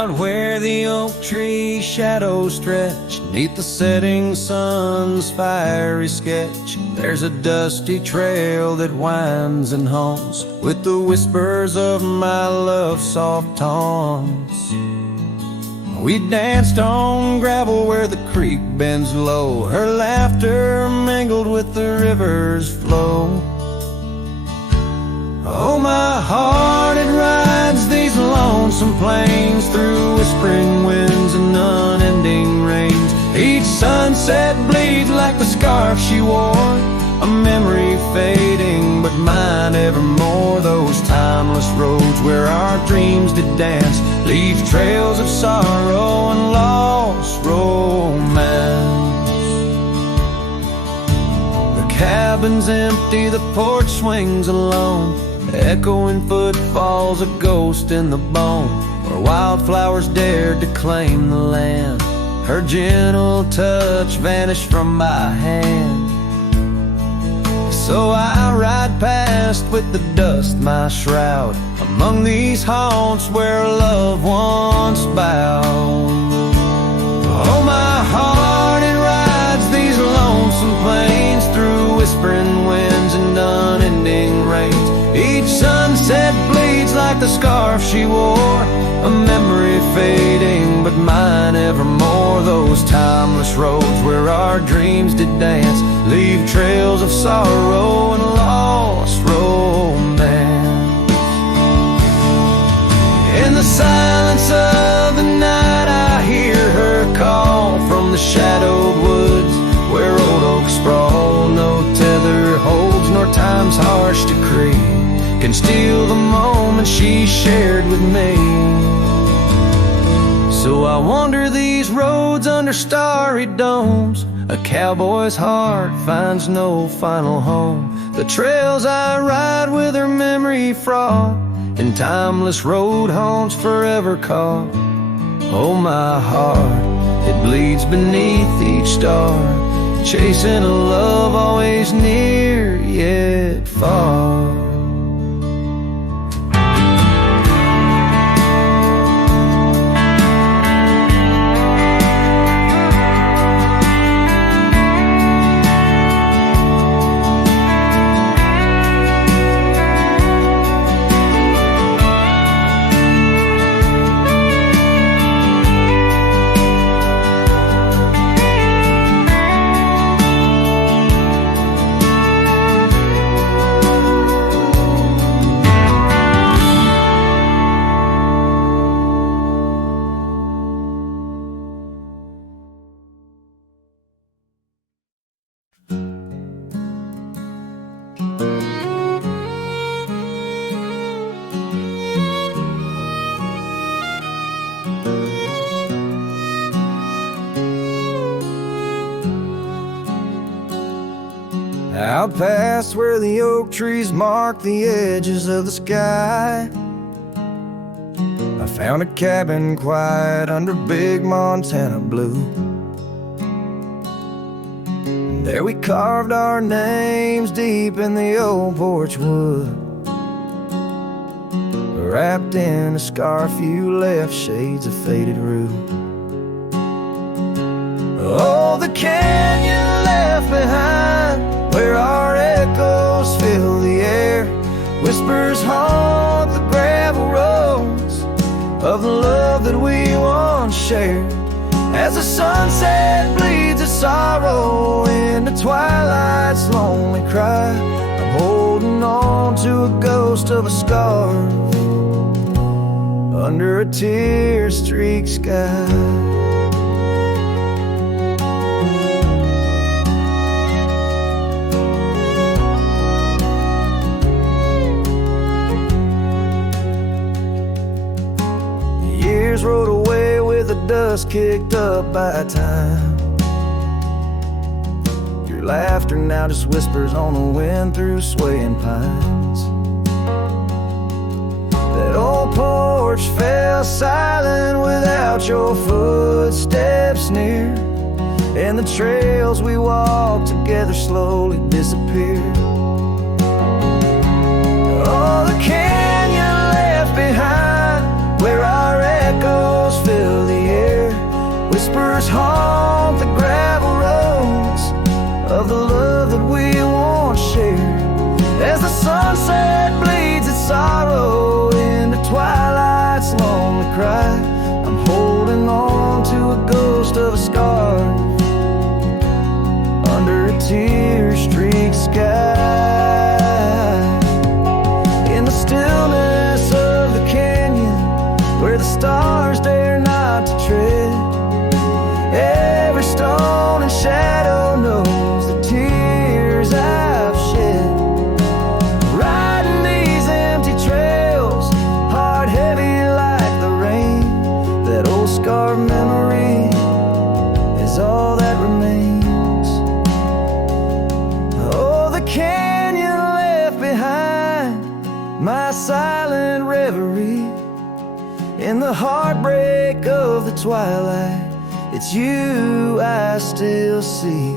out where the oak tree shadows stretch, 'neath the setting sun's fiery sketch, there's a dusty trail that winds and haunts with the whispers of my love's soft taunts. We danced on gravel where the creek bends low, her laughter mingled with the river's flow. Oh, my heart, it rides these lonesome plains through whispering winds and unending rains. Each sunset bleeds like the scarf she wore, a memory fading but mine evermore. Those timeless roads where our dreams did dance leave trails of sorrow and lost romance. The cabin's empty, the porch swings alone, echoing footfalls, a ghost in the bone, where wildflowers dared to claim the land. Her gentle touch vanished from my hand. So I ride past with the dust my shroud, among these haunts where love once bowed. Oh, my heart, it rides these lonesome plains through whispering winds and unending rains. Each sunset bleeds like the scarf she wore, a memory fading but mine evermore. Those timeless roads where our dreams did dance leave trails of sorrow and lost romance. In the silence of the night I hear her call from the shadowed woods where old oaks sprawl. No tether holds nor time's harsh decree can steal the moment she shared with me. So I wander these roads under starry domes, a cowboy's heart finds no final home. The trails I ride with her memory fraught, and timeless road haunts forever caught. Oh, my heart, it bleeds beneath each star, chasing a love always near yet far. Out past where the oak trees mark the edges of the sky, I found a cabin quiet under big Montana blue. And there we carved our names deep in the old porch wood. Wrapped in a scarf you left shades of faded rue. Oh, the canyon left behind where our echoes fill the air, whispers haunt the gravel roads of the love that we once shared. As the sunset bleeds a sorrow into twilight's lonely cry, I'm holding on to a ghost of a scarf under a tear-streaked sky. Rode away with the dust kicked up by time. Your laughter now just whispers on the wind through swaying pines. That old porch fell silent without your footsteps near, and the trails we walked together slowly disappeared. Oh, the canyon left behind where our echoes my silent reverie in the heartbreak of the twilight. It's you I still see,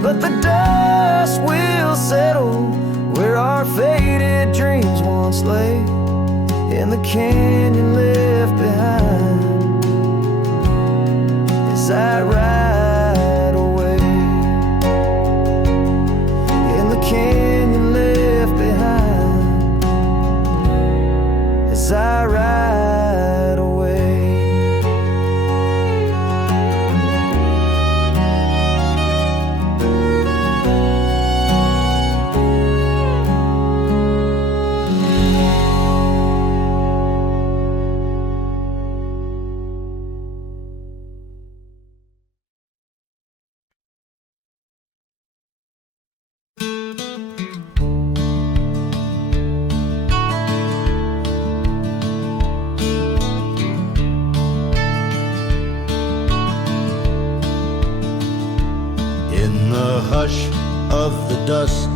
but the dust will settle where our faded dreams once lay, in the canyon left behind as I ride away, in the canyon left behind as I ride away. In the hush of the dusk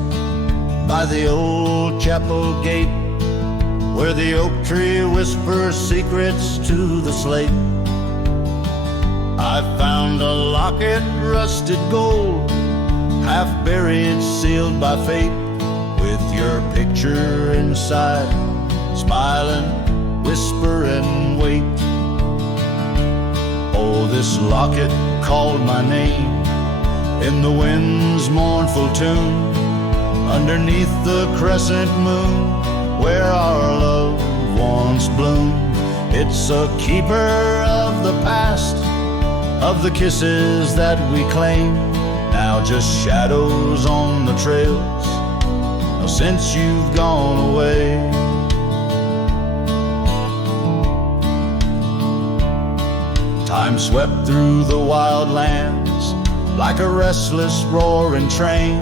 by the old chapel gate, where the oak tree whispers secrets to the slate, I found a locket, rusted gold, half buried, sealed by fate, with your picture inside, smiling, whispering, wait. Oh, this locket called my name in the wind's mournful tune, underneath the crescent moon, where our love once bloomed. It's a keeper of the past, of the kisses that we claim, now just shadows on the trails since you've gone away. Time swept through the wild lands like a restless roaring train,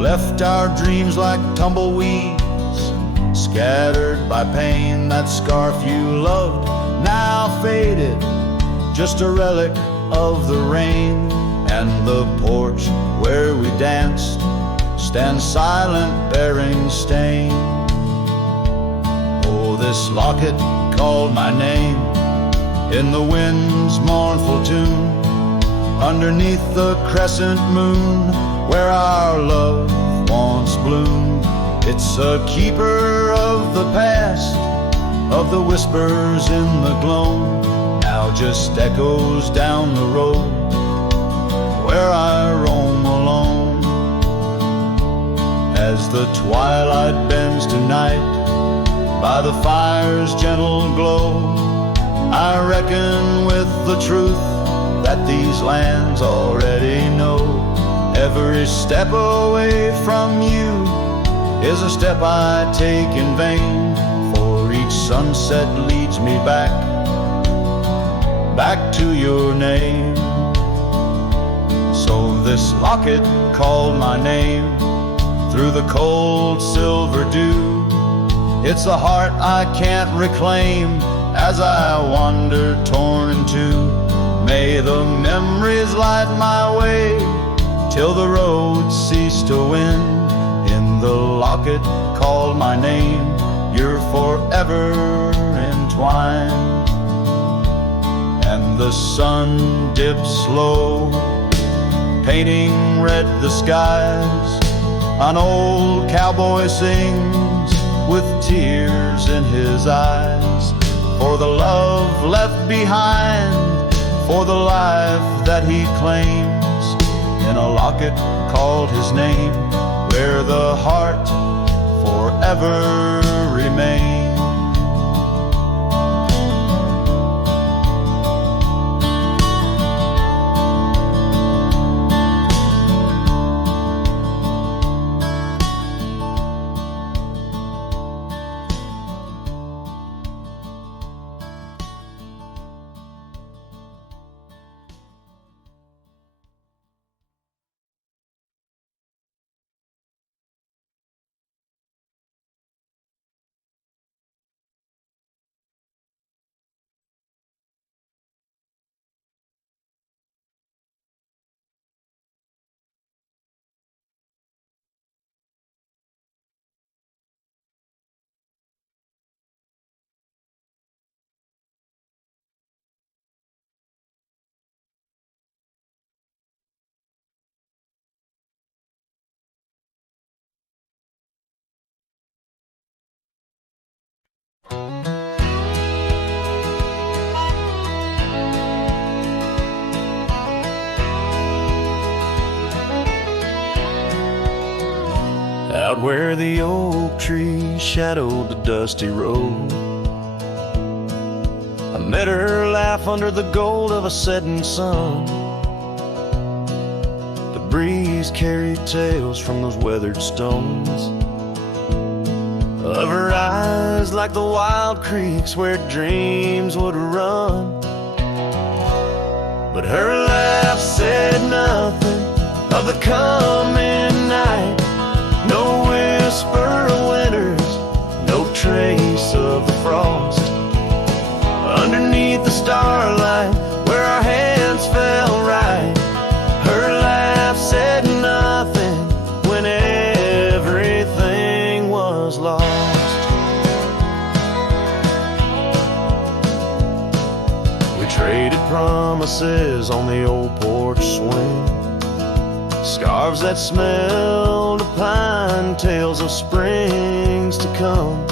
left our dreams like tumbleweeds, scattered by pain. That scarf you loved, now faded, just a relic of the rain. And the porch where we danced stands silent, bearing stain. Oh, this locket called my name in the wind's mournful tune, underneath the crescent moon, where our love once bloomed. It's a keeper of the past, of the whispers in the gloam, now just echoes down the road where I roam alone. As the twilight bends tonight by the fire's gentle glow, I reckon with the truth that these lands already know. Every step away from you is a step I take in vain, for each sunset leads me back to your name. So this locket called my name through the cold silver dew. It's a heart I can't reclaim as I wander torn in two. May the memories light my way till the road cease to win. In the locket called my name, you're forever entwined. And the sun dips low, painting red the skies. An old cowboy sings with tears in his eyes, for the love left behind, for the life that he claims, in a locket called his name, where the heart forever remains. out where the oak tree shadowed the dusty road. I met her laugh under the gold of a setting sun. The breeze carried tales from those weathered stones, of her eyes like the wild creeks where dreams would run. But her laugh said nothing of the coming night. No whisper of winters, no trace of the frost. Underneath the starlight, where our hands fell right, her laugh said nothing when everything was lost. We traded promises on the old porch swing, scarves that smelled of pine, tales of springs to come.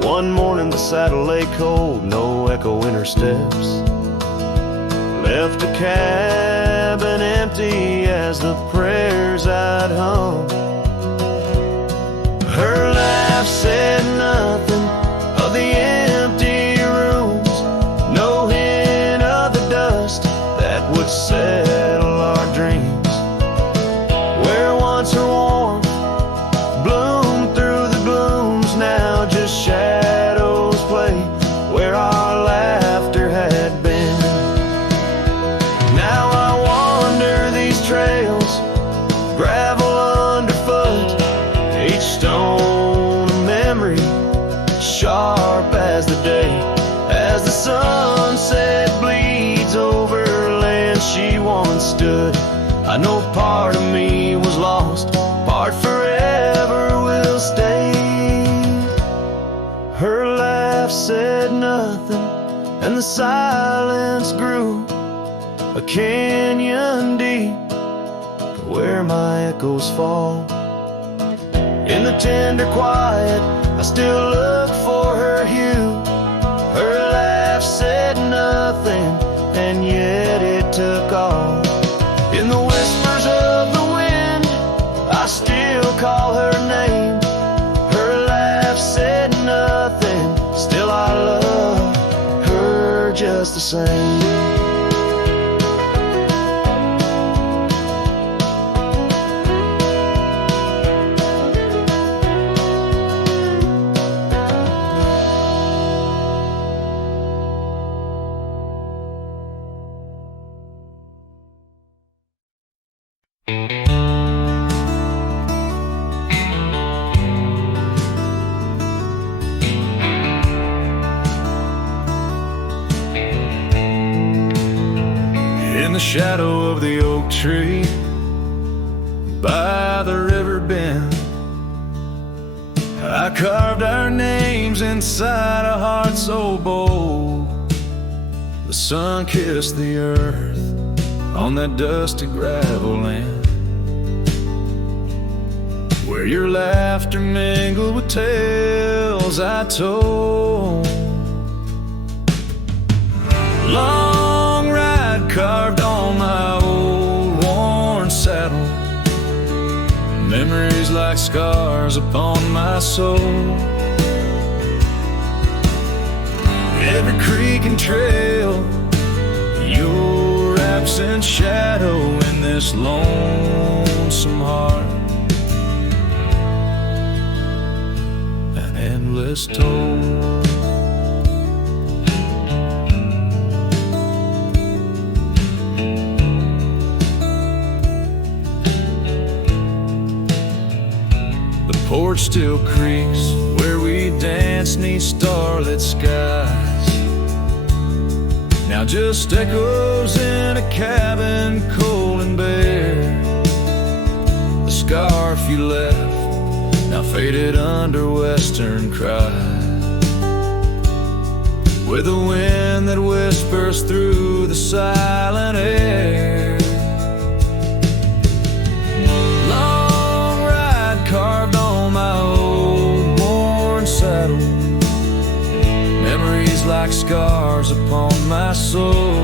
One morning the saddle lay cold, no echo in her steps, left a cabin empty as the prayers I'd hung. Her laugh said nothing of the empty rooms, no hint of the dust that would settle our dreams. Where once her warmth bloomed through the glooms, now just shadows play where our laughter had been. Now I wander these trails, gravel underfoot, each stone a memory, sharp as the day, as the sunset bleeds over land she once stood. I know part of me was lost, part forever will stay. Her laugh said nothing, and the silence grew a canyon deep where my echoes fall. In the tender quiet, I still look for her hue. Her laugh said nothing, and yet it took all. In the whispers of the wind, I still call her name. Her laugh said nothing, still I love her just the same. In the shadow of the oak tree by the river bend, I carved our names inside a heart so bold. The sun kissed the earth on that dusty gravel land, where your laughter mingled with tales I told. Long ride carved on my old worn saddle, memories like scars upon my soul. Every creek and trail, your absent shadow in this lonesome heart, an endless toll. Porch still creaks where we dance 'neath starlit skies, now just echoes in a cabin cold and bare. The scarf you left, now faded under western cries, with a wind that whispers through the silent air. Long ride carved on my old worn saddle, memories like scars upon my soul.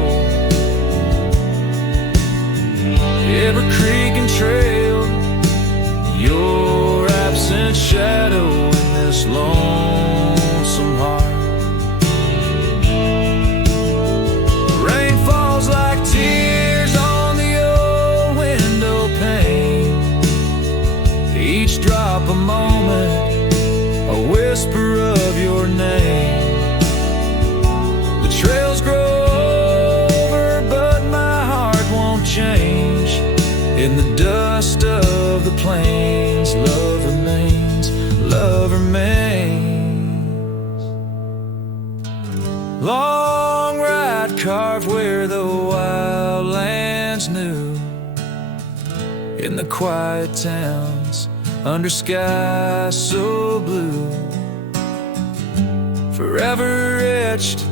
Every creek and trail, your absence each drop a moment, a whisper of your name. The trails grow over, but my heart won't change. In the dust of the plains, love remains, love remains. Long ride carved where the wild lands knew, in the quiet towns under skies so blue. Forever etched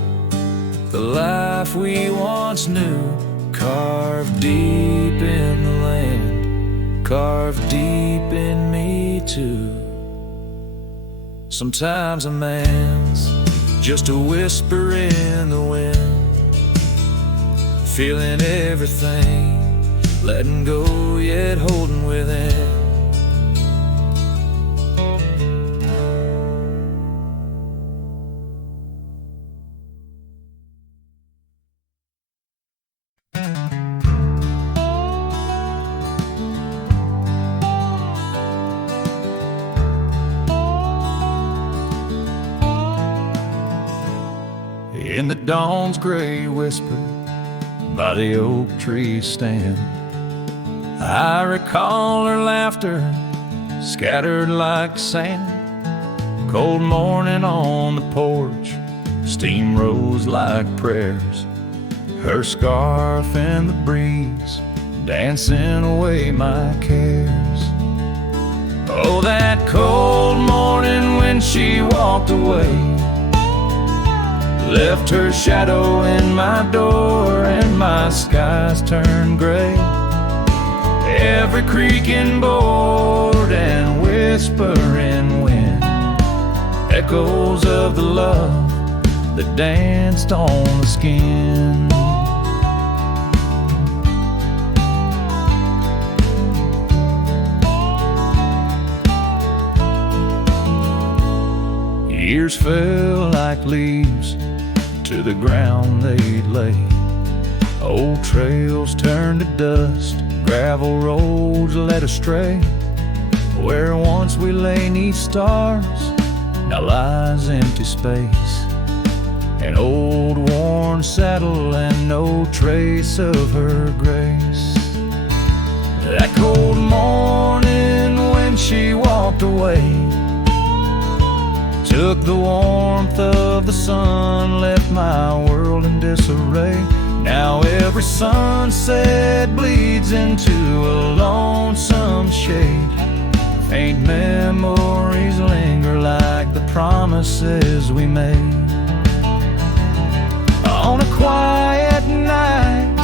the life we once knew, carved deep in the land, carved deep in me too. Sometimes a man's just a whisper in the wind, feeling everything, letting go yet holding within. In the dawn's gray whisper by the oak tree stand, I recall her laughter scattered like sand. Cold morning on the porch, steam rose like prayers, her scarf in the breeze dancing away my cares. Oh, that cold morning when she walked away, left her shadow in my door and my skies turned gray. Every creaking board and whispering wind, echoes of the love that danced on the skin. Years fell like leaves to the ground they'd lay. Old trails turned to dust, gravel roads led astray. Where once we lay 'neath stars, now lies empty space. An old worn saddle and no trace of her grace. That cold morning when she walked away, took the warmth of the sun, left my world in disarray. Now every sunset bleeds into a lonesome shade. Faint memories linger like the promises we made. On a quiet night,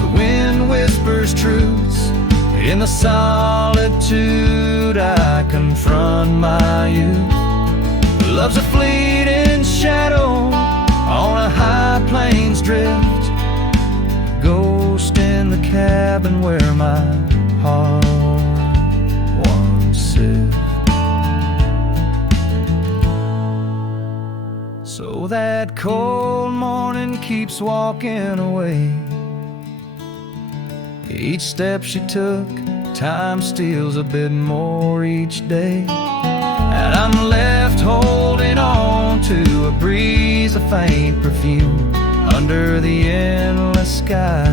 the wind whispers truths. In the solitude I confront my youth. Love's a fleeting shadow on a high plains drift, ghost in the cabin where my heart once sit. So that cold morning keeps walking away. Each step she took, time steals a bit more each day. And I'm left holding on to a breeze, a faint perfume, under the endless sky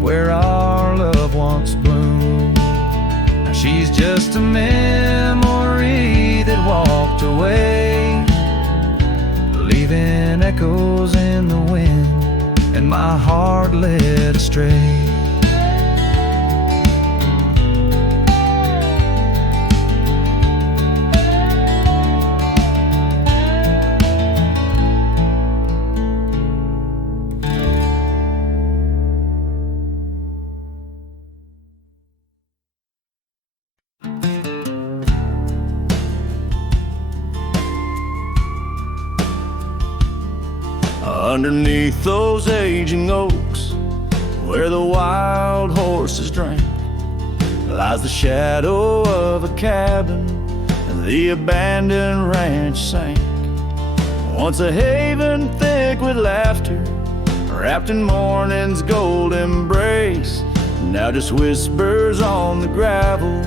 where our love once bloomed. Now she's just a memory that walked away, leaving echoes in the wind and my heart led astray. Underneath those aging oaks, where the wild horses drank, lies the shadow of a cabin the abandoned ranch sank. Once a haven thick with laughter, wrapped in morning's gold embrace, now just whispers on the gravel,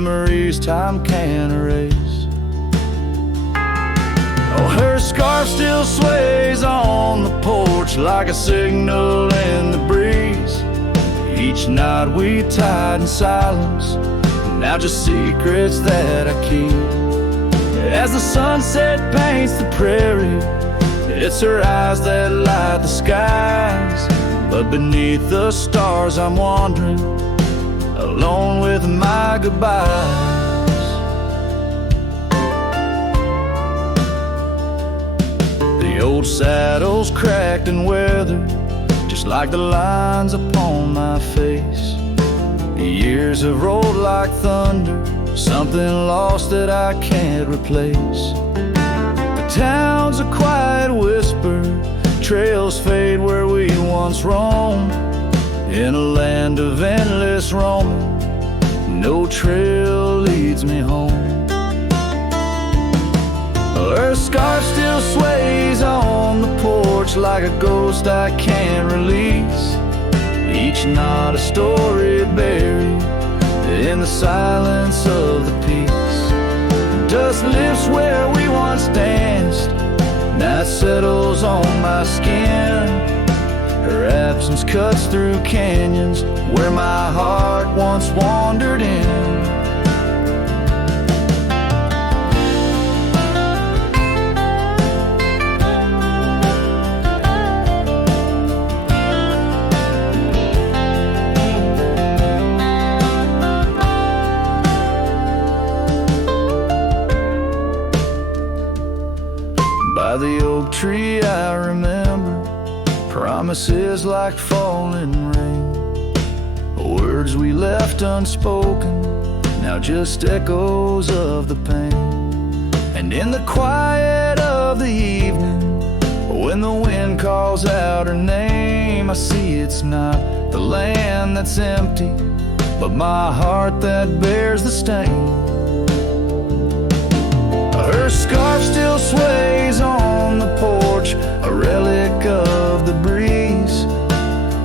memories time can't erase. Oh, her scarf still sways on the porch like a signal in the breeze. Each night we tied in silence, now just secrets that I keep. As the sunset paints the prairie, it's her eyes that light the skies. But beneath the stars I'm wandering, alone with my goodbyes. The old saddle's cracked and weathered, just like the lines upon my face. The years have rolled like thunder, something lost that I can't replace. The town's a quiet whisper, trails fade where we once roamed. In a land of endless roaming, no trail leads me home. Her scarf still sways on the porch like a ghost I can't release. Each night a story buried in the silence of the peace. Dust lifts where we once danced, night settles on my skin. Her absence cuts through canyons where my heart once wandered in. By the oak tree I remember promises like falling rain, words we left unspoken, now just echoes of the pain. And in the quiet of the evening, when the wind calls out her name, I see it's not the land that's empty, but my heart that bears the stain. Her scarf still sways on the porch, a relic of the breeze,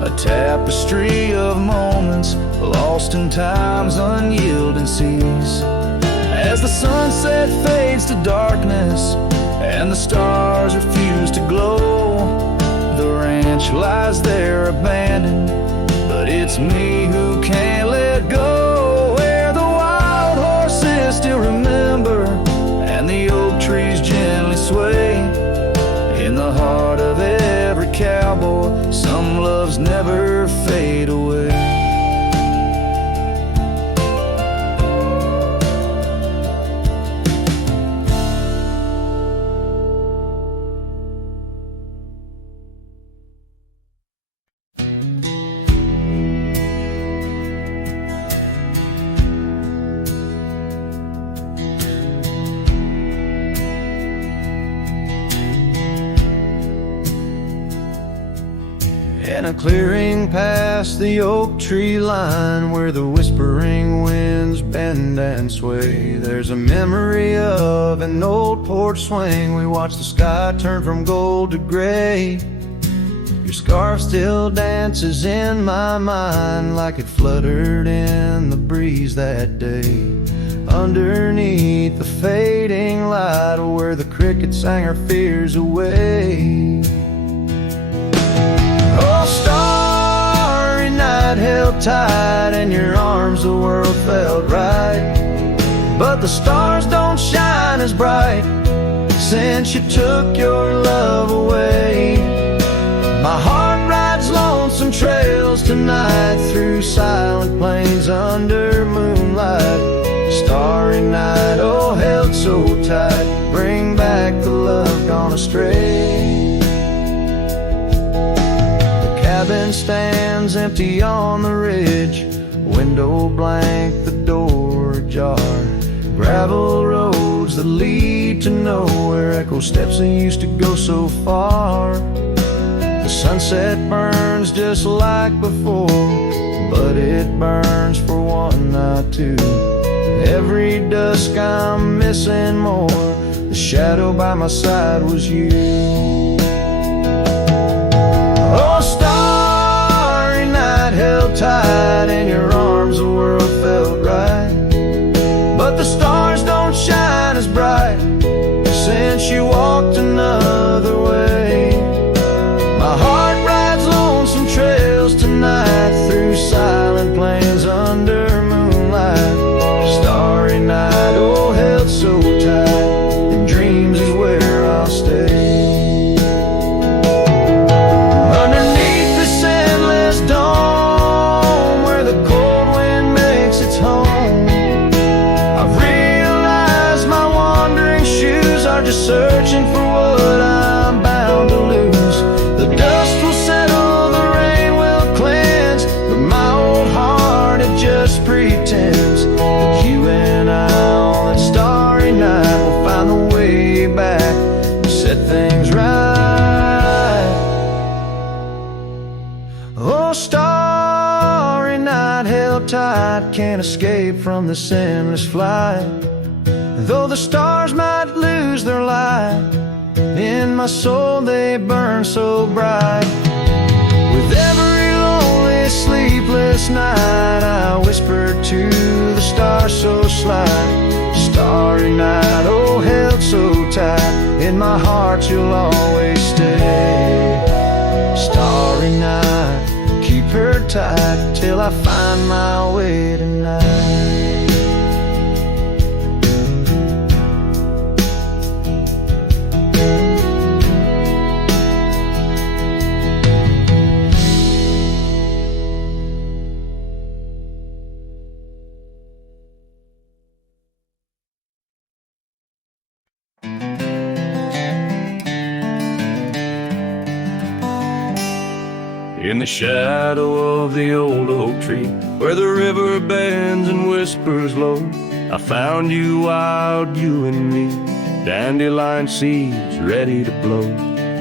a tapestry of moments lost in time's unyielding seas. As the sunset fades to darkness and the stars refuse to glow, the ranch lies there abandoned, but it's me who can't let go. Where the wild horses still remember and the oak trees gently sway, in the heart of every cowboy, some loves never fade away. In a clearing past the oak tree line, where the whispering winds bend and sway, there's a memory of an old porch swing. We watched the sky turn from gold to gray. Your scarf still dances in my mind like it fluttered in the breeze that day. Underneath the fading light, where the cricket sang her fears away. Oh, starry night held tight in your arms, the world felt right. But the stars don't shine as bright since you took your love away. My heart rides lonesome trails tonight, through silent plains under moonlight. Starry night, oh held so tight, bring back the love gone astray. Cabin stands empty on the ridge, window blank, the door ajar. Gravel roads that lead to nowhere, echo steps that used to go so far. The sunset burns just like before, but it burns for one, not two. Every dusk I'm missing more, the shadow by my side was you. Oh, starry night held tight in your arms, the world felt right. but the stars don't shine as bright since you walked another way. My heart rides lonesome trails tonight through silent plains under moonlight. Starry night, oh held so tight, and dreams is where I'll stay. Underneath this endless dome where the cold wind makes its home, I've realized my wandering shoes are just searching for what I'm bound to lose. The dust will settle, the rain will cleanse, but my old heart, it just pretends that you and I on that starry night will find the way back and set things right. Oh, starry night, held tight, can't escape from this endless flight. Though the stars might lose their light, in my soul they burn so bright. With every lonely, sleepless night, I whisper to the stars so slight. Starry night, oh held so tight, in my heart you'll always stay. Starry night, keep her tight till I find my way tonight. In the shadow of the old oak tree, where the river bends and whispers low, I found you, wild you and me, dandelion seeds ready to blow.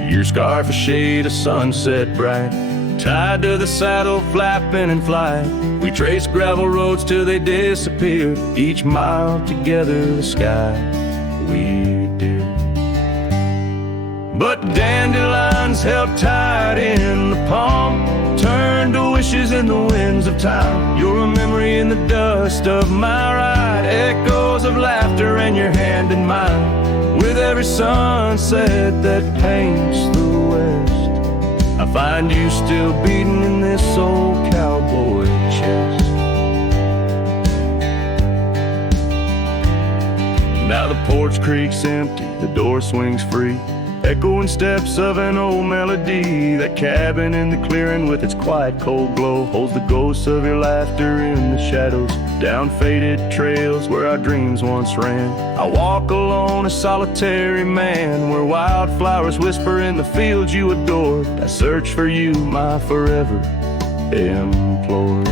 Your scarf a shade of sunset bright, tied to the saddle flapping in flight. We traced gravel roads till they disappeared, each mile together the sky we did. But dandelions held tight in the palm turned to wishes in the winds of time. You're a memory in the dust of my ride, echoes of laughter and your hand in mine. With every sunset that paints the west, I find you still beating in this old cowboy chest. Now the porch creaks empty, the door swings free, echoing steps of an old melody. That cabin in the clearing with its quiet cold glow holds the ghosts of your laughter in the shadows, down faded trails where our dreams once ran. I walk alone, a solitary man, where wildflowers whisper in the fields you adored. I search for you, my forever implored.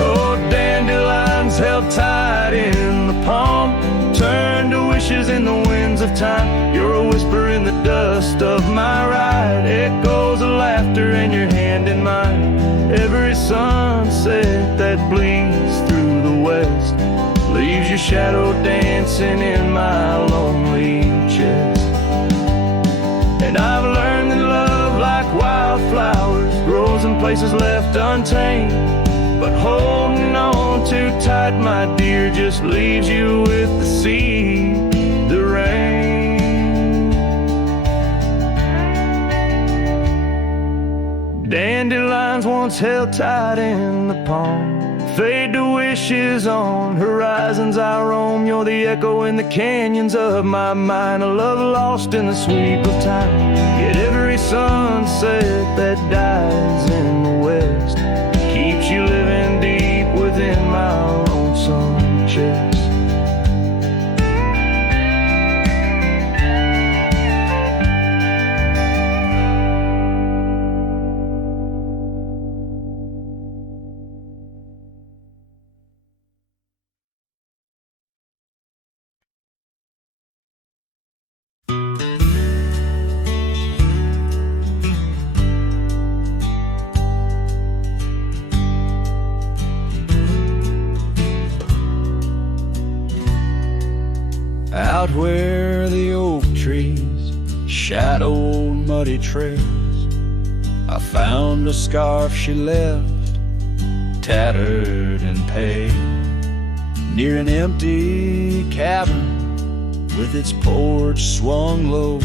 Oh, dandelions held tight in the palm, turn to wishes in the winds of time. You're a whisper in the dust of my ride, echoes of laughter and your hand in mine. Every sunset that bleeds through the west leaves your shadow dancing in my lonely chest. And I've learned that love, like wildflowers, grows in places left untamed. But holding on too tight, my dear, just leaves you with the sea, the rain. Dandelions once held tight in the palm fade to wishes on horizons I roam. You're the echo in the canyons of my mind, a love lost in the sweep of time. Yet every sunset that dies in the west keeps you living deep within my lonesome chest. Out where the oak trees shadow muddy trails, I found a scarf she left, tattered and pale, near an empty cabin with its porch swung low.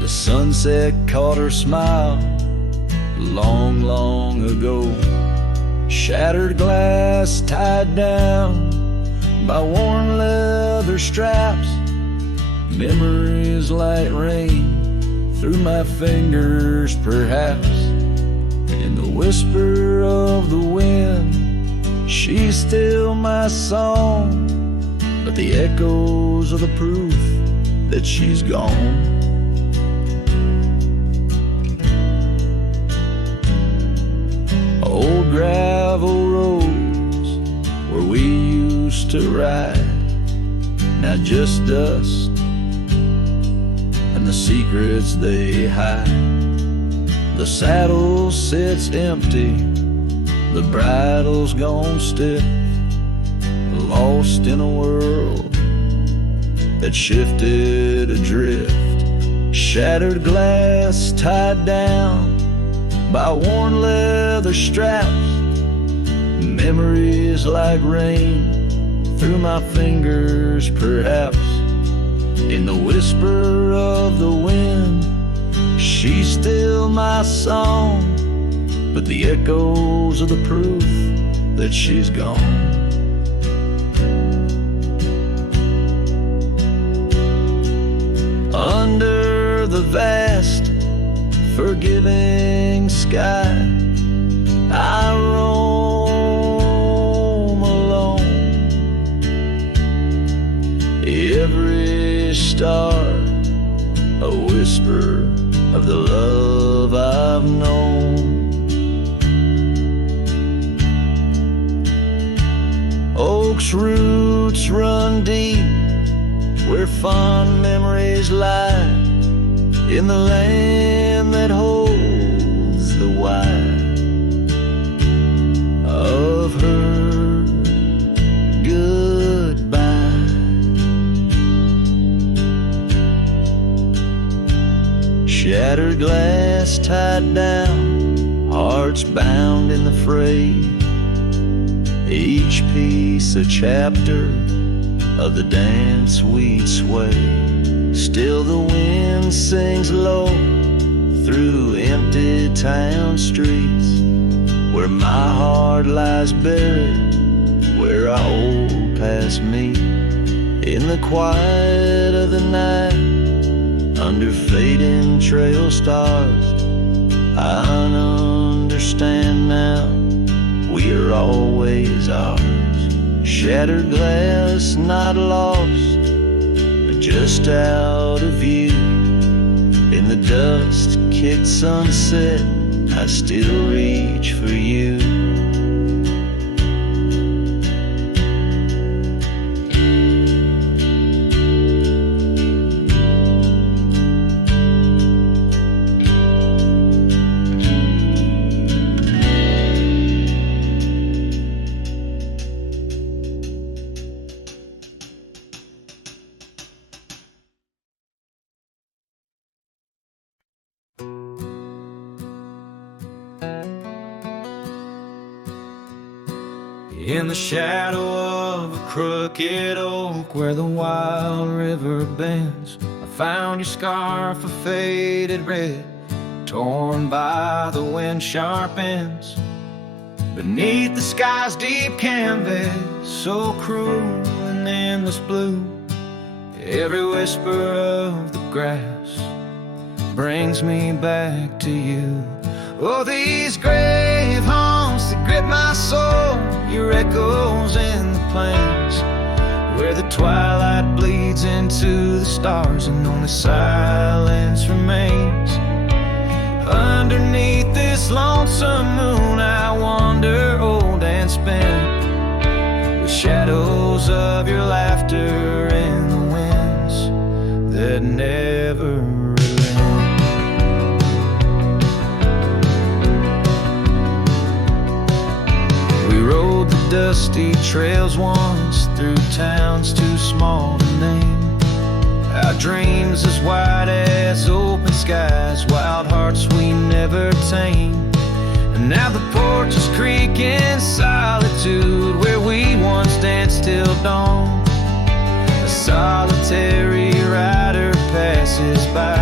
The sunset caught her smile long, long ago. Shattered glass tied down by worn leather straps. Memories like rain through my fingers, perhaps. In the whisper of the wind, she's still my song, but the echoes are the proof that she's gone. Old gravel roads where we used to ride, now just dust and the secrets they hide. The saddle sits empty, the bridle's gone stiff, lost in a world that shifted adrift. Shattered glass tied down by worn leather straps. Memories like rain through my fingers, perhaps. In the whisper of the wind, she's still my song, but the echoes are the proof that she's gone. Under the vast, forgiving sky, I roam alone. Every star a whisper of the love I've known. Oak's roots run deep where fond memories lie, in the land that holds the why of her goodbye. Shattered glass tied down, hearts bound in the fray, each piece a chapter of the dance we'd sway. Still the wind sings low through empty town streets, where my heart lies buried, where our old past meet. In the quiet of the night, under fading trail stars, I understand now, we are always ours. Shattered glass not lost, but just out of view. In the dust-kicked sunset, I still reach for you. In the shadow of a crooked oak where the wild river bends, I found your scarf of faded red, torn by the wind sharp ends. Beneath the sky's deep canvas, so cruel and endless blue, every whisper of the grass brings me back to you. Oh, these grave haunts that grip my soul, your echoes in the plains, where the twilight bleeds into the stars and only silence remains. Underneath this lonesome moon I wander old and spent, with shadows of your laughter in the winds that never dusty trails once through towns too small to name. Our dreams as wide as open skies, wild hearts we never tame. And now the porch is creaking solitude, where we once danced till dawn. A solitary rider passes by,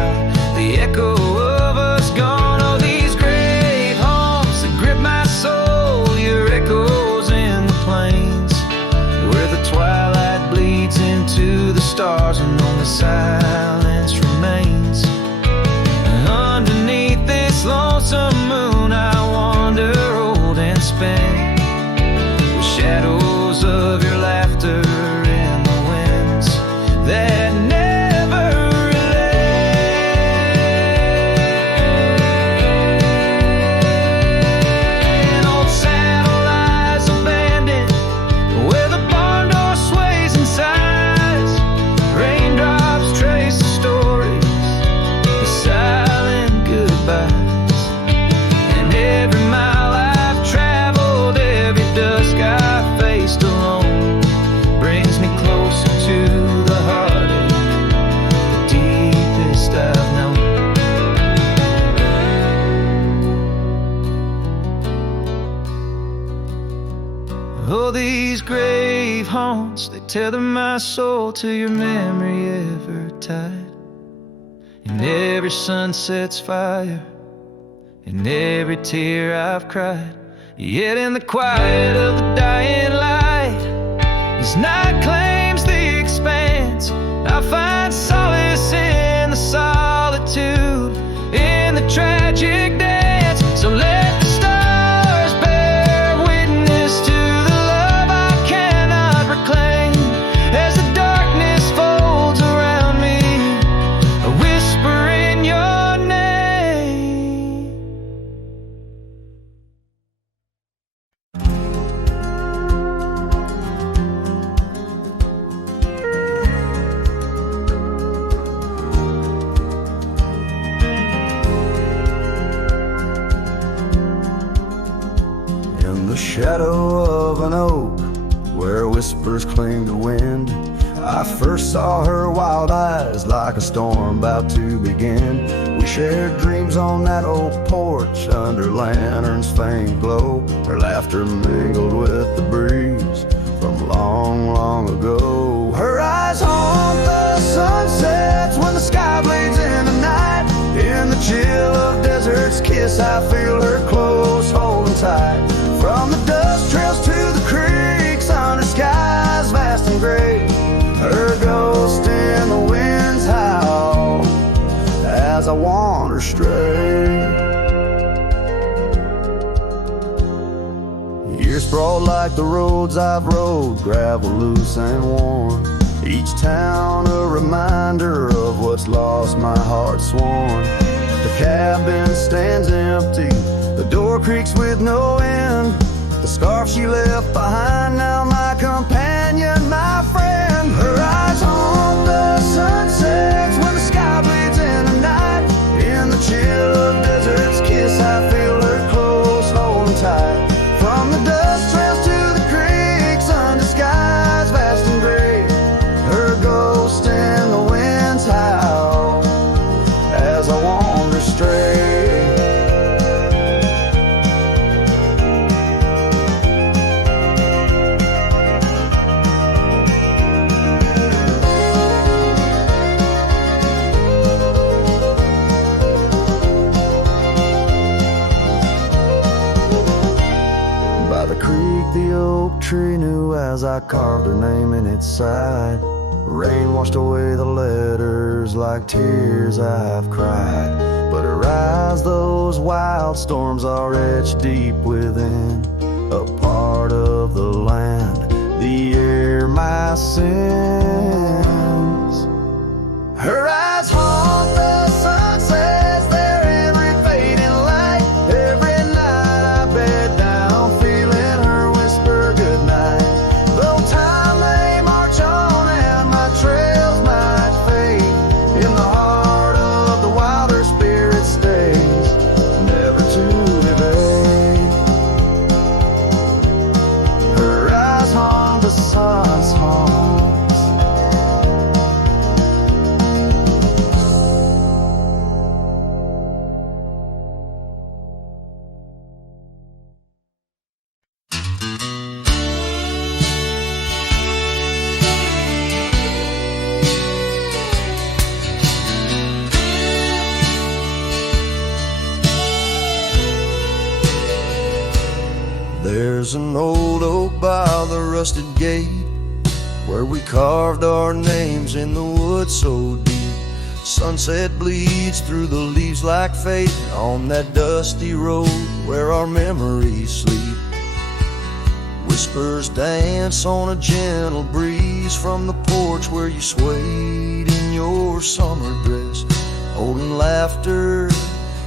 the echo of us gone. Oh, these grave haunts that grip my soul, your echoes in the plains, where the twilight bleeds into the stars and only silence remains. And underneath this lonesome moon I wander old and spent, with shadows of your laughter in the winds that never relent. Old saddle lies abandoned where the barn door sways and sighs. Raindrops trace the stories, the silent goodbyes. And every mile I've traveled, every dusk I faced alone, brings me closer to the heartache, the deepest I've known. Oh, these grave haunts, they tether my soul to your memory ever tied. And every sunset's fire, and every tear I've cried. Yet in the quiet of the dying light, as night claims the expanse, I find solace in the solitude, in the tragic dance. So let the stars bear witness to the love I cannot reclaim, as the darkness folds around me, a whisper in your name. In the shadow of an oak, where whispers cling to wind, I first saw her wild eyes like a storm about to begin. We shared dreams on that old porch under lanterns' faint glow. Her laughter mingled with the breeze from long, long ago. Her eyes haunt the sunsets when the sky bleeds in the night. In the chill of desert's kiss, I feel her close, holding tight. From the dust trails to the creeks, under skies vast and gray, her ghost in the winds howl as I wander stray. Years sprawled like the roads I've rode, gravel loose and worn. Each town a reminder of what's lost, my heart sworn. The cabin stands empty, the door creaks with no end. The scarf she left behind, now my companion, my friend. Her eyes haunt the sunsets when the sky bleeds in the night. In the chill of desert's kiss, I feel her close, holding tight. From the dust trails to the creeks, under skies vast and gray, her ghost in the winds howl as I wander stray. The oak tree knew as I carved her name in its side. Rain washed away the letters like tears I've cried. But her eyes, those wild storms are etched deep within, a part of the land, the air, my sins. Her eyes haunt the sunsets, their every fading light. Every night I bed down, feeling her whisper goodnight. Though time may march on and my trails might fade, in the heart of the wilder spirit stays, never to evade. Her eyes haunt the sun's haunts. an old oak by the rusted gate, where we carved our names in the wood so deep. Sunset bleeds through the leaves like fate on that dusty road where our memories sleep. Whispers dance on a gentle breeze from the porch where you swayed in your summer dress, holding laughter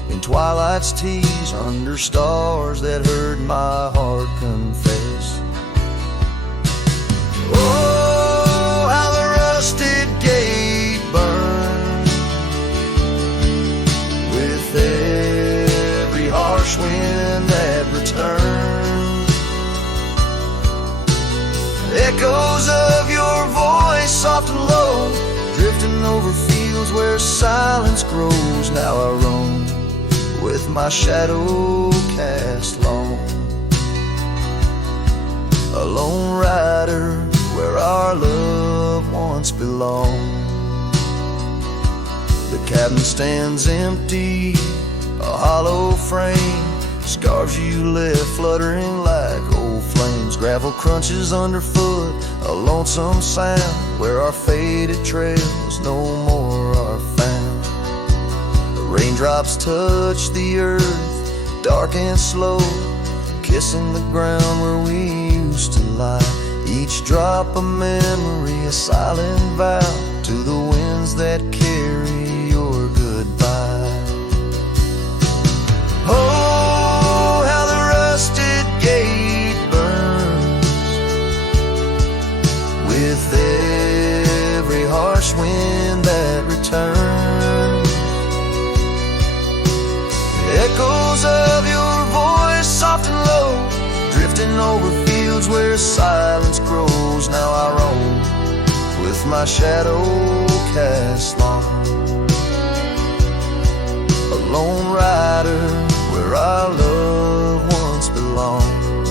in twilight's tease under stars that heard my heart confess. Oh, how the rusted gate burns with every harsh wind that returns. Echoes of your voice, soft and low, drifting over fields where silence grows. Now I roam with my shadow cast long, a lone rider where our love once belonged. The cabin stands empty, a hollow frame, scars you left fluttering like old flames. Gravel crunches underfoot, a lonesome sound where our faded trails no more are found. Raindrops touch the earth, dark and slow, kissing the ground where we used to lie. Each drop a memory, a silent vow to the winds that carry your goodbye. Oh, how the rusted gate burns with every harsh wind that returns. Echoes of your voice, soft and low, drifting over fields where silence grows. Now I roam with my shadow cast long, a lone rider where our love once belonged.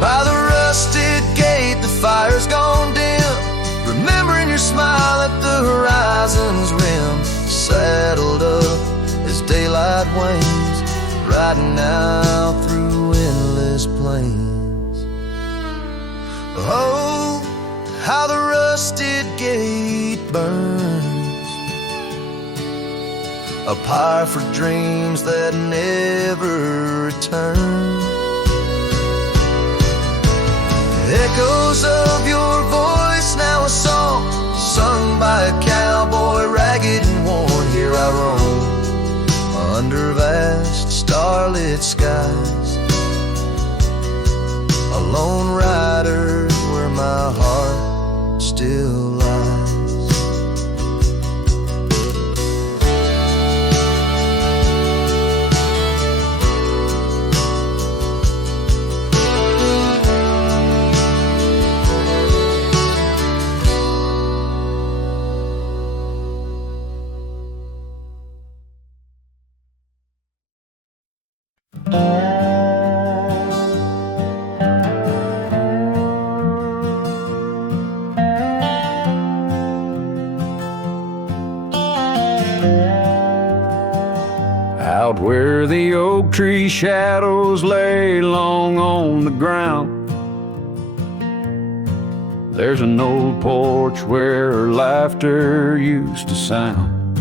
By the rusted gate, the fire's gone dim, remembering your smile at the horizon's rim. Saddled up as daylight wanes, riding out through endless plains. Oh, how the rusted gate burns, a pyre for dreams that never return. Echoes of your voice, now a song sung by a cowboy, ragged and worn. Here I roam under vast starlit skies, a lone rider where my heart still lies. Out where the oak tree shadows lay long on the ground, there's an old porch where laughter used to sound.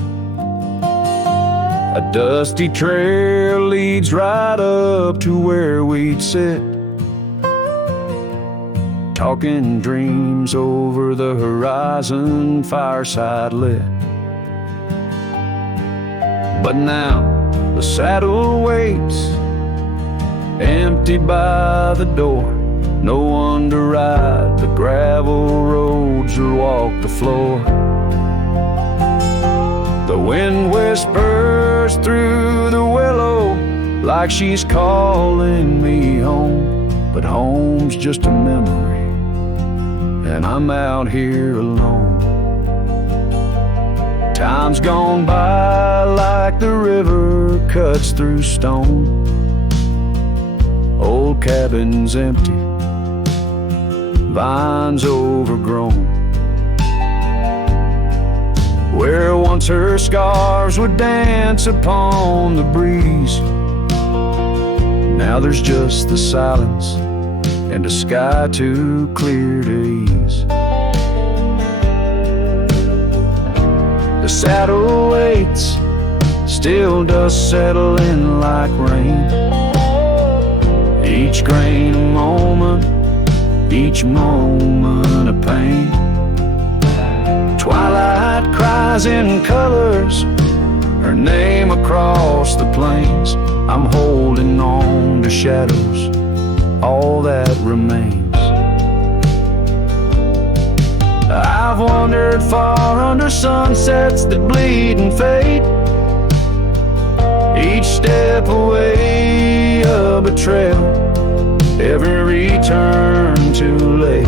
A dusty trail leads right up to where we'd sit, talking dreams over the horizon, fireside lit. But now the saddle waits, empty by the door. No one to ride the gravel roads or walk the floor. The wind whispers through the willow like she's calling me home, but home's just a memory, and I'm out here alone. Time's gone by like the river cuts through stone. Old cabin's empty, vines overgrown. Where once her scarves would dance upon the breeze, Now there's just the silence and a sky too clear to ease. The saddle waits, still dust settle in like rain. Each grain a moment, each moment a pain. Twilight cries in colors, her name across the plains. I'm holding on to shadows, all that remains. I've wandered far under sunsets that bleed and fade. Each step away a betrayal, every return too late.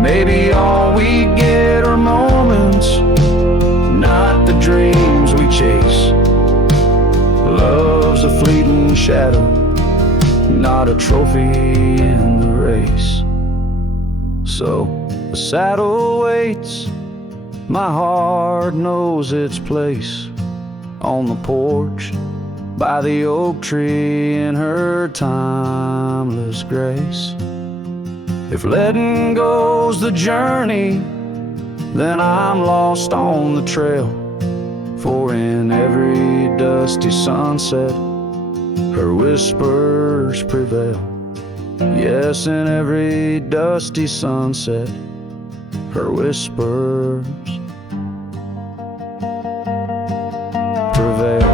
Maybe all we get are moments, not the dreams we chase. Love's a fleeting shadow, not a trophy in the race. So the saddle waits, my heart knows its place. On the porch, by the oak tree in her timeless grace. If letting go's the journey, then I'm lost on the trail. For in every dusty sunset, her whispers prevail. Yes, in every dusty sunset, her whispers prevail.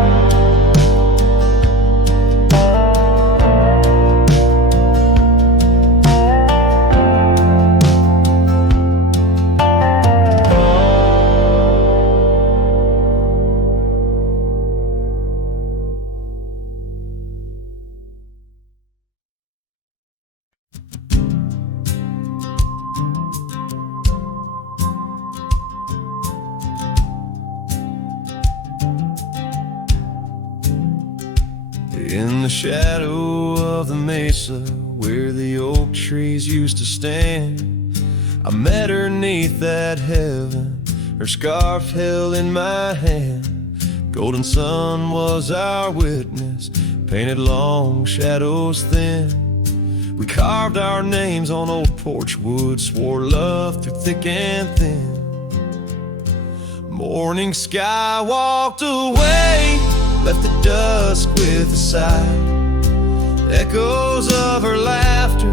In the shadow of the mesa where the oak trees used to stand, I met her 'neath that heaven, her scarf held in my hand. Golden sun was our witness, painted long shadows thin. We carved our names on old porch wood, swore love through thick and thin. Morning sky walked away, left the dusk with a sigh. Echoes of her laughter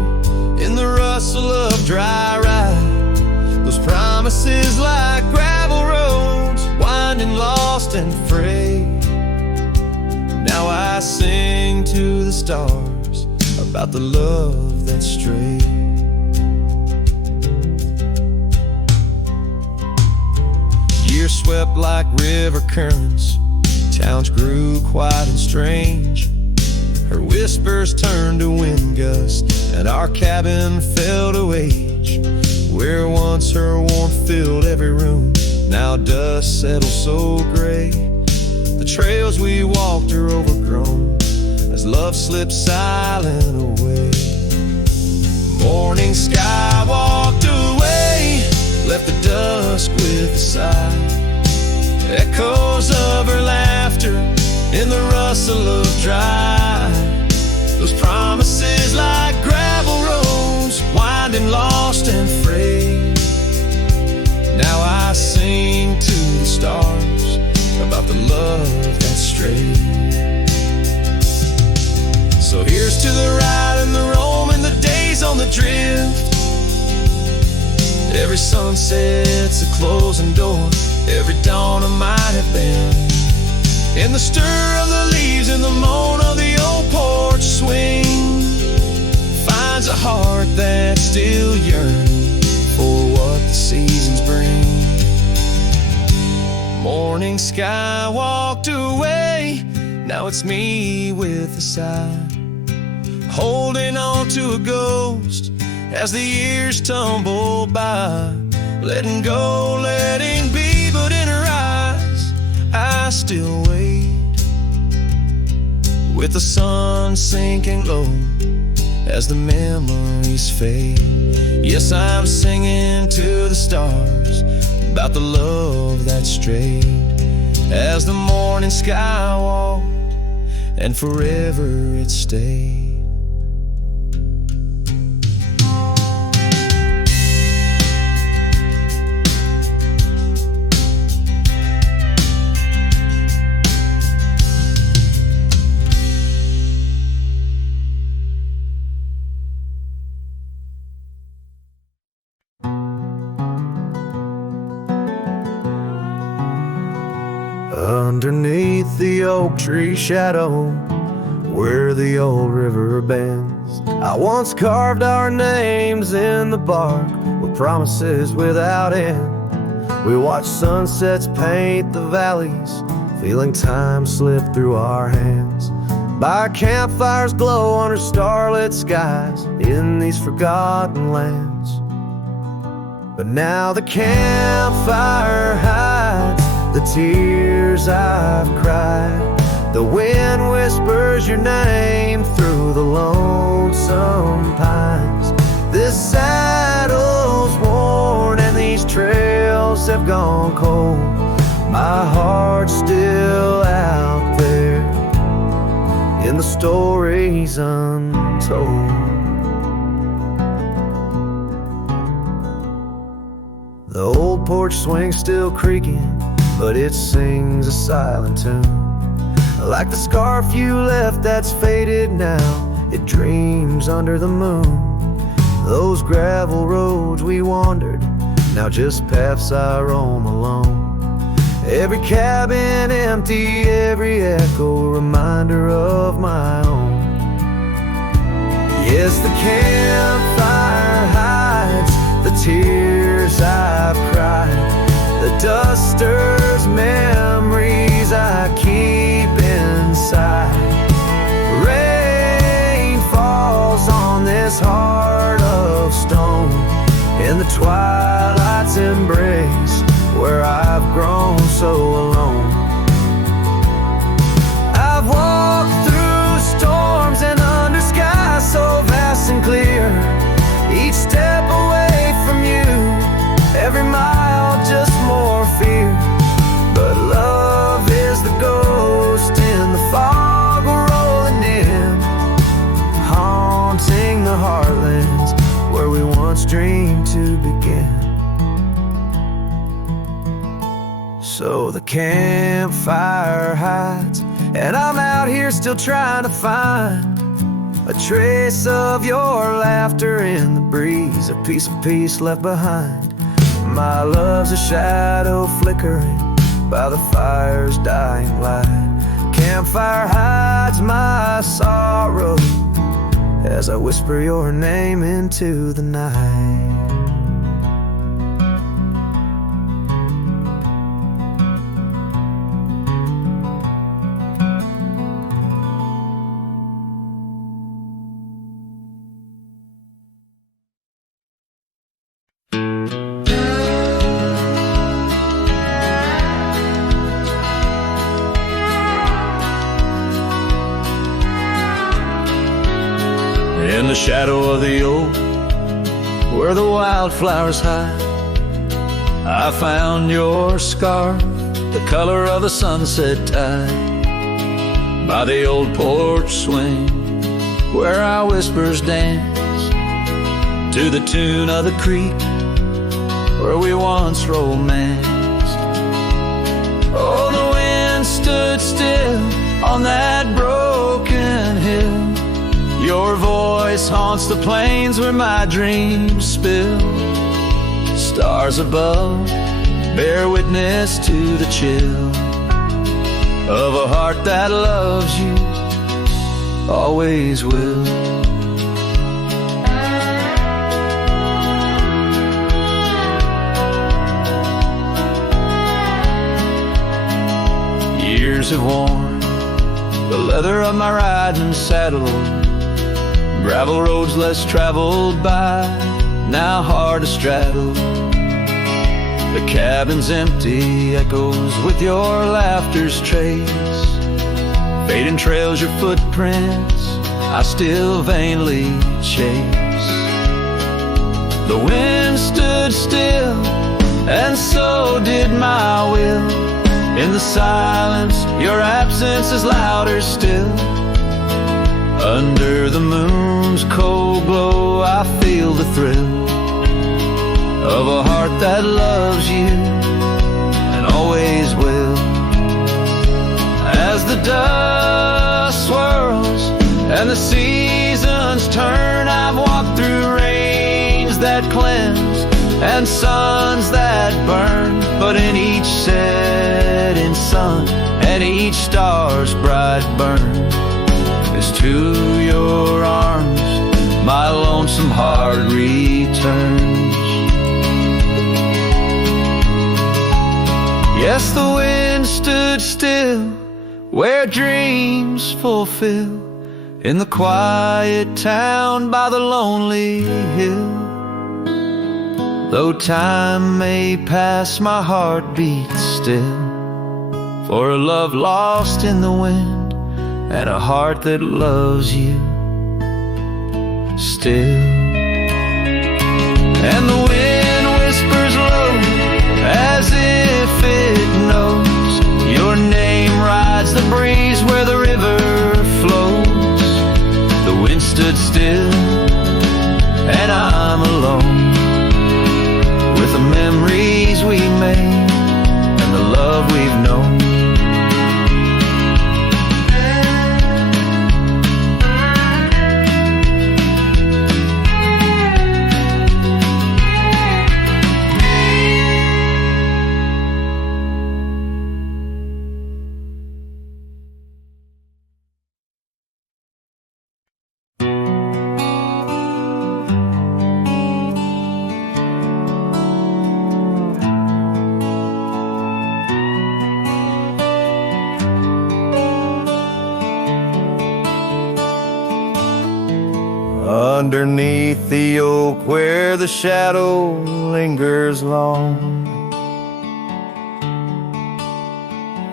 in the rustle of dry ride. Those promises like gravel roads, winding lost and frayed. Now I sing to the stars about the love that strayed. Years swept like river currents, towns grew quiet and strange. Her whispers turned to wind gusts, and our cabin fell to age. Where once her warmth filled every room, now dust settles so gray. The trails we walked are overgrown as love slips silent away. Morning sky walked away, left the dusk with a sigh. Echoes of her laughter in the rustle of dry. Those promises like gravel roads, winding lost and frayed. Now I sing to the stars about the love that strayed. So here's to the ride and the roam and the days on the drift. Every sunset's a closing door, every dawn I might have been. In the stir of the leaves and the moan of the old porch swing, finds a heart that's still yearning for what the seasons bring. Morning sky walked away, now it's me with a sigh, holding on to a ghost as the years tumble by. Letting go, letting be, but in her eyes I still wait. With the sun sinking low as the memories fade. Yes, I'm singing to the stars about the love that strayed. As the morning sky walked and forever it stayed. Underneath the oak tree shadow, where the old river bends, I once carved our names in the bark with promises without end. We watched sunsets paint the valleys, feeling time slip through our hands. By campfires glow under starlit skies in these forgotten lands. But now the campfire hides the tears I've cried. The wind whispers your name through the lonesome pines. This saddle's worn and these trails have gone cold. My heart's still out there in the stories untold. The old porch swing's still creaking, but it sings a silent tune. Like the scarf you left that's faded now, it dreams under the moon. Those gravel roads we wandered, now just paths I roam alone. Every cabin empty, every echo a reminder of my own. Yes, the campfire hides the tears I've cried. The duster's memories I keep inside. Rain falls on this heart of stone in the twilight's embrace where I've grown so alone. I've walked through storms and under skies so vast and clear. Each step away from you, every mile just more fear. But love is the ghost in the fog we're rolling in, haunting the heartlands where we once dreamed to begin. So the campfire hides, and I'm out here still trying to find a trace of your laughter in the breeze, a piece of peace left behind. My love's a shadow flickering by the fire's dying light. Campfire hides my sorrow as I whisper your name into the night. In the shadow of the oak, where the wildflowers hide, I found your scarf, the color of a sunset tide. By the old porch swing, where our whispers dance, to the tune of the creek, where we once romanced. Oh, the wind stood still on that broken hill. Your voice haunts the plains where my dreams spill. Stars above bear witness to the chill of a heart that loves you, always will. Years have worn the leather of my riding saddle. Gravel roads less traveled by, now hard to straddle. The cabin's empty, echoes with your laughter's trace. Fading trails, your footprints, I still vainly chase. The wind stood still, and so did my will. In the silence, your absence is louder still. Under the moon's cold glow, I feel the thrill of a heart that loves you and always will. As the dust swirls and the seasons turn, I've walked through rains that cleanse and suns that burn, but in each setting sun and each star's bright burn is to your arms my lonesome heart returns. Yes, the wind stood still where dreams fulfill, in the quiet town by the lonely hill. Though time may pass, my heart beats still, for a love lost in the wind and a heart that loves you still. And the wind whispers low as if it knows your name rides the breeze where the river flows. The wind stood still and I'm alone with the memories we made and the love we've known. Underneath the oak where the shadow lingers long,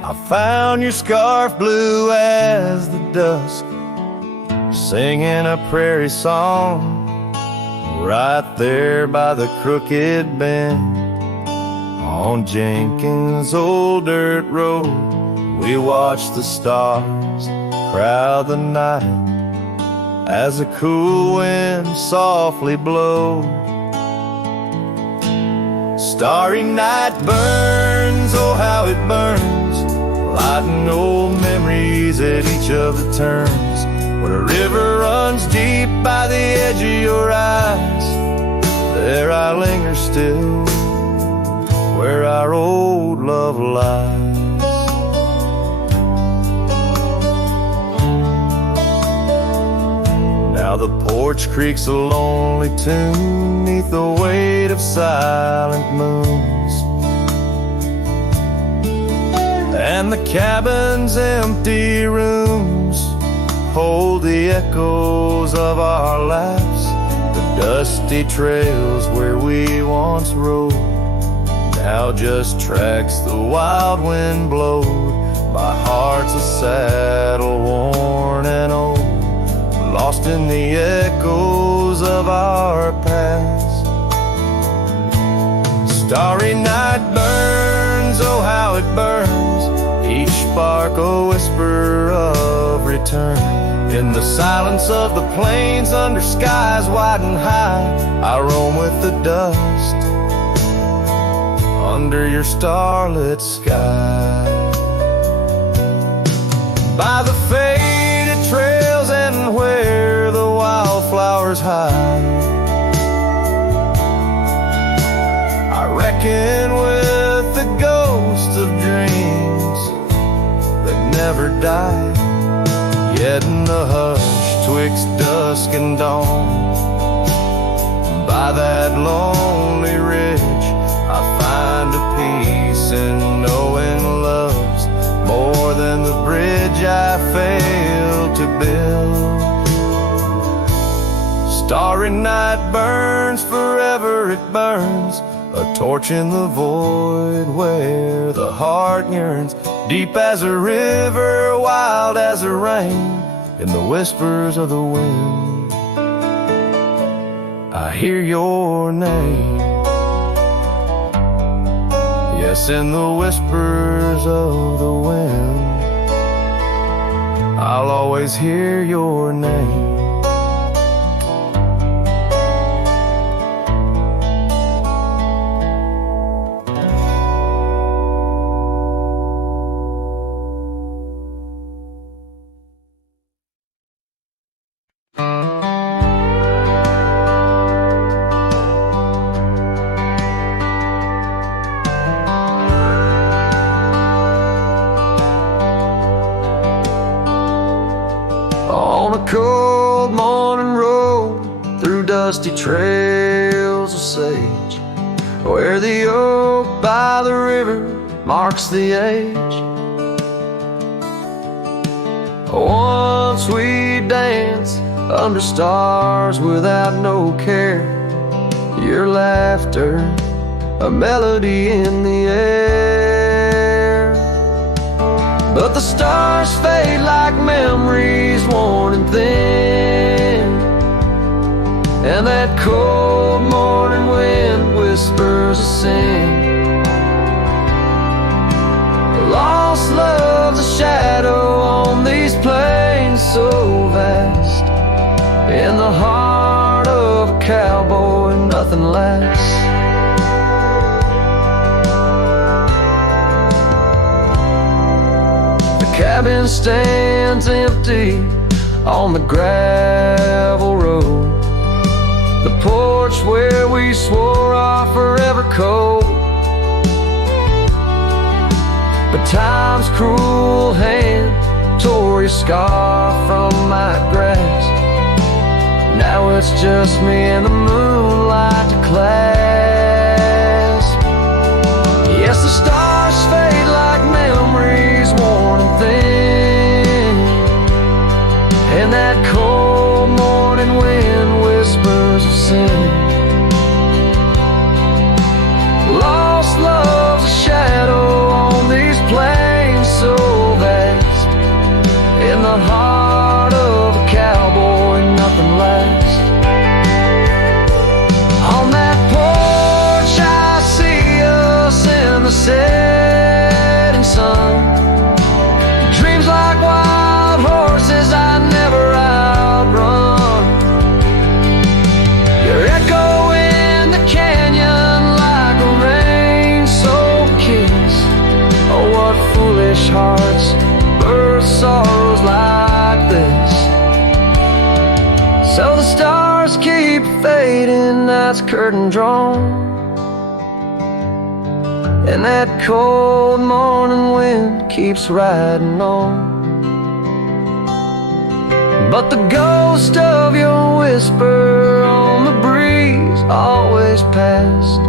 I found your scarf blue as the dusk, singing a prairie song. Right there by the crooked bend on Jenkins' old dirt road, we watched the stars crowd the night as a cool wind softly blows. Starry night burns, oh how it burns, lighting old memories at each of the turns. When a river runs deep by the edge of your eyes, there I linger still, where our old love lies. Now the porch creaks a lonely tune neath the weight of silent moons, and the cabin's empty rooms hold the echoes of our laughs, the dusty trails where we once rode, now just tracks the wild wind blowed by hearts a saddle worn and old, lost in the echoes of our past. Starry night burns, oh how it burns, each spark a whisper of return. In the silence of the plains under skies wide and high, I roam with the dust under your starlit sky. By the faded trails and where the wildflowers hide, I reckon with the ghosts of dreams that never die. Yet in the hush twixt dusk and dawn, by that lonely ridge, I find a peace in knowing love's more than the bridge I failed to build. Starry night burns, forever it burns, a torch in the void where the heart yearns, deep as a river, wild as a rain, in the whispers of the wind I hear your name. Yes, in the whispers of the wind I'll always hear your name. On a cold morning road through dusty trails of sage, where the oak by the river marks the age. Once we danced under stars without no care, your laughter, a melody in the air. But the stars fade like memories worn and thin, and that cold morning wind whispers a sin. Lost love's a shadow on these plains so vast, in the heart of a cowboy nothing lasts. Cabin stands empty on the gravel road, the porch where we swore our forever code. But time's cruel hand tore your scar from my grasp. Now it's just me and the moonlight to clasp. Yes, the stars fade like memories worn and thin, and that cold morning wind whispers of sin. Lost love's a shadow on these plains so vast, in the heart of a cowboy nothing lasts. On that porch I see us in the setting sun, dreams like wild horses I never outrun. Your echo in the canyon like a rain-soaked kiss. Oh, what foolish hearts birth sorrows like this. So the stars keep fading, night's curtain drawn, and that cold morning wind keeps riding on. But the ghost of your whisper on the breeze always passed,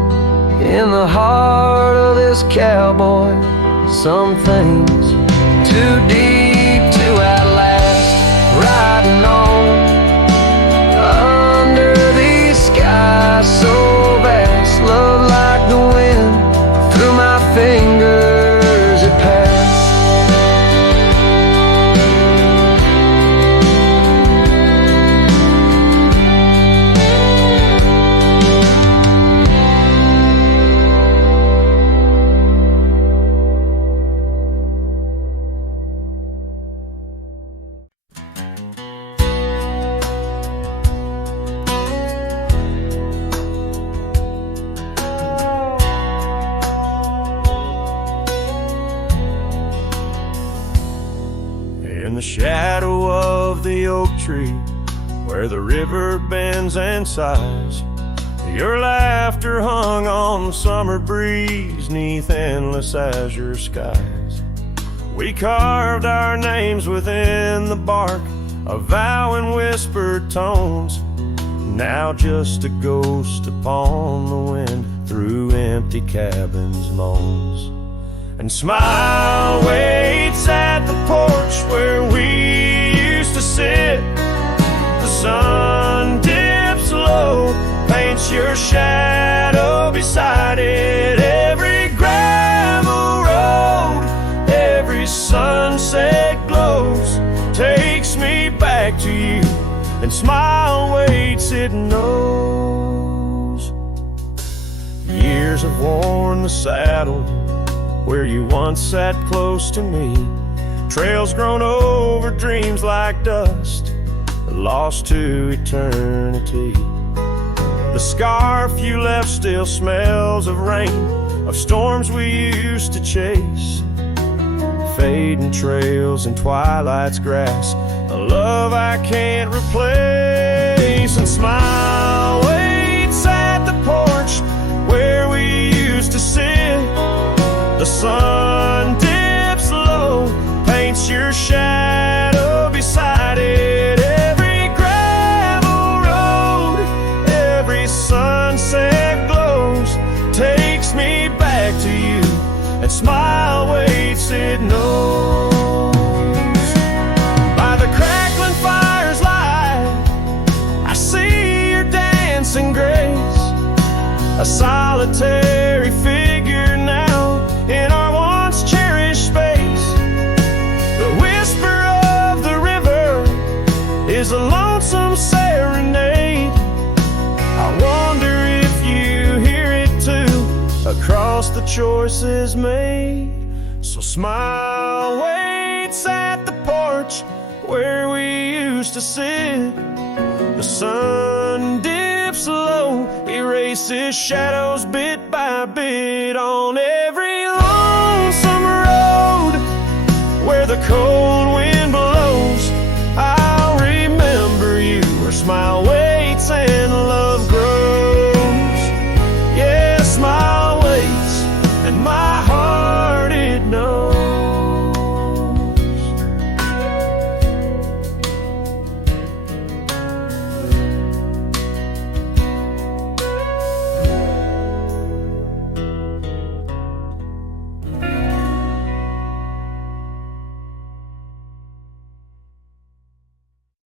in the heart of this cowboy some things too deep to outlast. Riding on under these skies so vast, love like the wind through my fingers it passed. In the shadow of the oak tree, where the river bends and sighs, your laughter hung on the summer breeze neath endless azure skies. We carved our names within the bark, a vow in whispered tones, now just a ghost upon the wind through empty cabins' moans. And smile waits at the porch where we used to sit. The sun dips low, paints your shadow beside it. Every gravel road, every sunset glows, takes me back to you. And smile waits, it knows. Years have worn the saddle where you once sat close to me, Trails grown over dreams like dust, lost to eternity. The scarf you left still smells of rain, of storms we used to chase. Fading trails and twilight's grass, a love I can't replace. And smile waits at the porch where we used to sit. The sun dips low, paints your shadow beside it. Every gravel road, every sunset glows, takes me back to you, and smile waits it knows. By the crackling fire's light, I see your dancing grace, a solitary figure now in our once cherished space. The whisper of the river is a lonesome serenade. I wonder if you hear it too, across the choices made. So smile waits at the porch where we used to sit. The sun dips low, erases shadows bit by bit. On every lonesome road where the cold wind blows, I'll remember you, where smile waits and